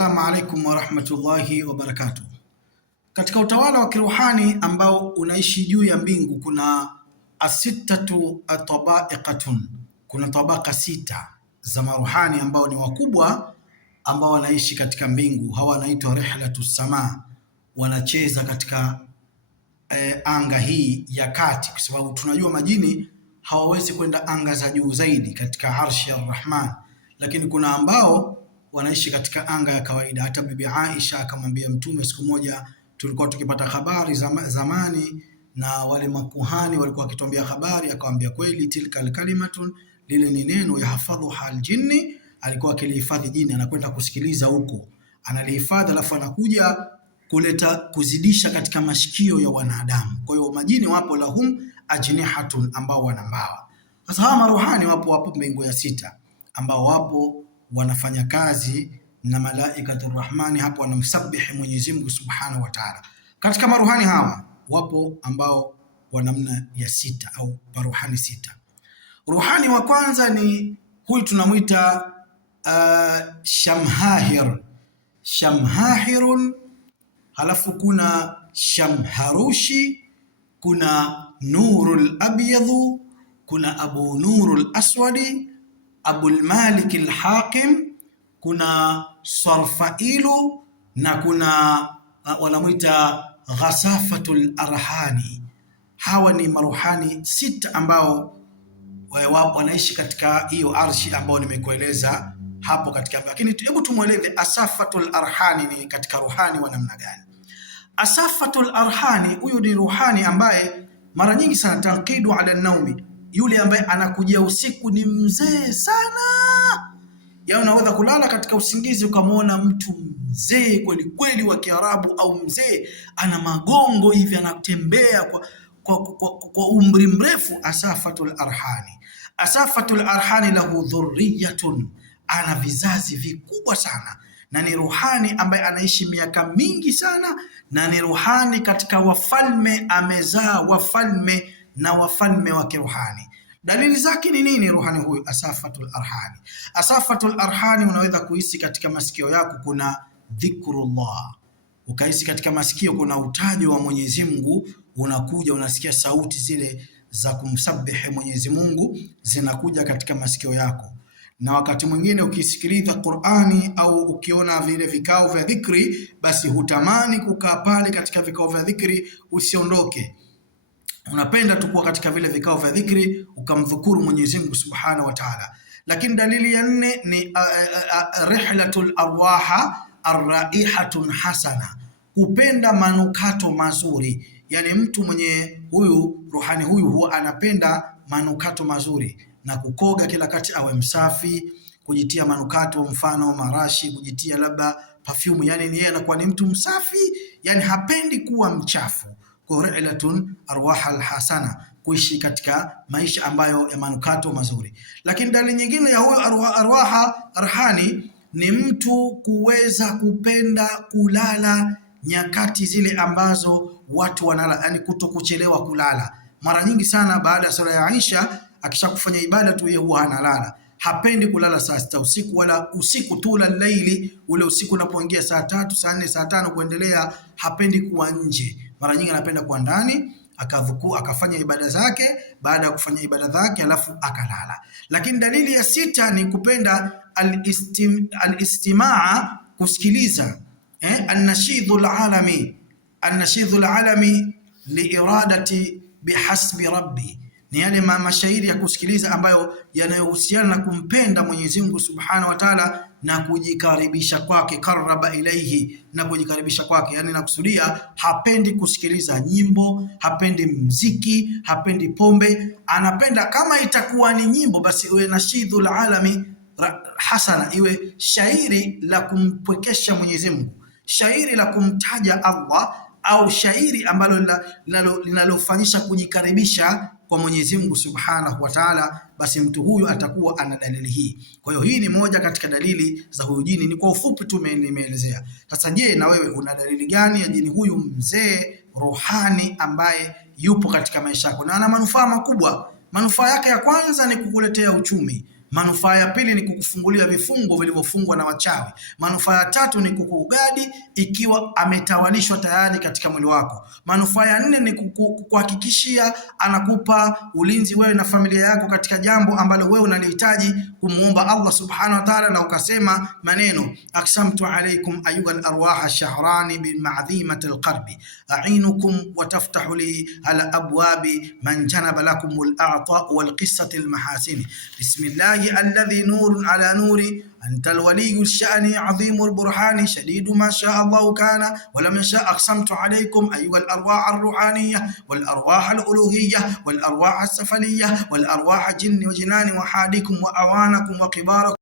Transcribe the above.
Assalamu alaikum warahmatullahi wabarakatuh. Katika utawala wa kiruhani ambao unaishi juu ya mbingu kuna asittatu atabaiqatun, kuna tabaka sita za maruhani ambao ni wakubwa ambao wanaishi katika mbingu. Hawa wanaitwa rihlatu sama, wanacheza katika anga hii ya kati, kwa sababu tunajua majini hawawezi kwenda anga za juu zaidi katika arshi ya Rahman, lakini kuna ambao wanaishi katika anga ya kawaida. Hata Bibi Aisha akamwambia Mtume siku moja, tulikuwa tukipata habari zamani na wale makuhani walikuwa wakituambia habari, akamwambia kweli, tilka alkalimatun, lile ni neno, yahfadhuha aljinni, alikuwa akilihifadhi jini, anakwenda kusikiliza huko, analihifadhi alafu anakuja kuleta kuzidisha katika mashikio ya wanadamu. Kwa hiyo majini wapo, lahum ajnihatun, ambao wana mbawa. Sasa hawa maruhani wapo mbingu ya sita, ambao wapo wanafanya kazi na malaikatur rahmani, hapo wanamsabihi Mwenyezi Mungu Subhanahu wa Ta'ala. Katika maruhani hawa wapo ambao wa namna ya sita au maruhani sita. Ruhani wa kwanza ni huyu tunamwita shamhahirun, halafu kuna shamharushi, kuna nurul abyadhu, kuna abu nurul aswadi, abul malik alhaqim, kuna sarfailu, na kuna wanamwita ghasafatul arhani. Hawa ni maruhani sita ambao wanaishi katika hiyo arshi ambao nimekueleza hapo katika. Lakini hebu tumueleze asafatul arhani ni katika ruhani wa namna gani? Asafatul arhani, huyu ni ruhani ambaye mara nyingi sana tanqidu ala naumi, yule ambaye anakujia usiku ni mzee sana. Yaani unaweza kulala katika usingizi ukamwona mtu mzee kweli kweli wa Kiarabu, au mzee ana magongo hivi anatembea kwa umri mrefu. Asafatul arhani, asafatul arhani lahu dhurriyatun, ana vizazi vikubwa sana, na ni ruhani ambaye anaishi miaka mingi sana, na ni ruhani katika wafalme, amezaa wafalme na wafalme wa kiruhani. Dalili zake ni nini ruhani huyu asafatul arhani? Asafatul arhani unaweza kuhisi katika masikio yako kuna dhikrullah, ukahisi katika masikio kuna utajo wa Mwenyezi Mungu, unakuja unasikia sauti zile za kumsabihi Mwenyezi Mungu zinakuja katika masikio yako. Na wakati mwingine ukisikiliza Qur'ani au ukiona vile vikao vya dhikri, basi hutamani kukaa pale katika vikao vya dhikri, usiondoke. Unapenda tu kuwa katika vile vikao vya dhikri ukamdhukuru Mwenyezi Mungu Subhanahu wa Ta'ala. Lakini dalili ya nne ni rihlatul arwaha arraihatun hasana, kupenda manukato mazuri. Yani mtu mwenye huyu ruhani huyu huwa anapenda manukato mazuri na kukoga kila kati, awe msafi, kujitia manukato, mfano marashi, kujitia labda perfume. Yani ni yeye anakuwa ni mtu msafi, yani hapendi kuwa mchafu. Ri'latun arwaha alhasana, kuishi katika maisha ambayo ya manukato mazuri. Lakini dalili nyingine ya huyo arwaha arhani ni mtu kuweza kupenda kulala nyakati zile ambazo watu wanalala, yani kutokuchelewa kulala. Mara nyingi sana baada ya sala ya Aisha akishakufanya ibada tu, yeye huwa analala, hapendi kulala saa 6 usiku, wala usiku tula laili, ule usiku unapoingia saa 3, saa 4, saa 5 kuendelea, hapendi kuwa nje. Mara nyingi anapenda kuwa ndani, akafanya ibada zake. Baada ya kufanya ibada zake alafu akalala. Lakini dalili ya sita ni kupenda alistimaa, kusikiliza annashidhul alami liiradati bihasbi rabbi, ni yale mashairi ya kusikiliza ambayo yanayohusiana na kumpenda Mwenyezi Mungu Subhanahu wa Ta'ala na kujikaribisha kwake, karaba ilaihi, na kujikaribisha kwake. Yani nakusudia, hapendi kusikiliza nyimbo, hapendi mziki, hapendi pombe. Anapenda kama itakuwa ni nyimbo basi iwe nashidhul alami hasana, iwe shairi la kumpwekesha Mwenyezi Mungu, shairi la kumtaja Allah, au shairi ambalo linalofanyisha kujikaribisha kwa Mwenyezi Mungu Subhanahu wa Ta'ala, basi mtu huyu atakuwa ana dalili hii. Kwa hiyo hii ni moja katika dalili za huyu jini, ni kwa ufupi tu nimeelezea. Sasa je, na wewe una dalili gani ya jini huyu mzee ruhani ambaye yupo katika maisha yako na ana manufaa makubwa? Manufaa yake ya kwanza ni kukuletea uchumi. Manufaa ya pili ni kukufungulia vifungo vilivyofungwa na wachawi. Manufaa ya tatu ni kukugadi ikiwa ametawalishwa tayari katika mwili wako. Manufaa ya nne ni kukuhakikishia anakupa ulinzi wewe na familia yako katika jambo ambalo wewe unalihitaji kumuomba Allah subhanahu wa ta'ala, na ukasema maneno aksamtu alaykum ayuha al-arwah ash-shahrani bil ma'dhimati al-qalbi a'inukum wa taftahu li ala abwabi man janaba lakum al-a'ta wal qissati al-mahasin. Bismillah الذي نور على نور أنت الولي الشأن عظيم البرهان شديد ما شاء الله كان ولم يشاء. أقسمت عليكم أيها الأرواح الروحانية والأرواح الألوهية والأرواح السفلية والأرواح جن وجنان وحادكم وأوانكم وكباركم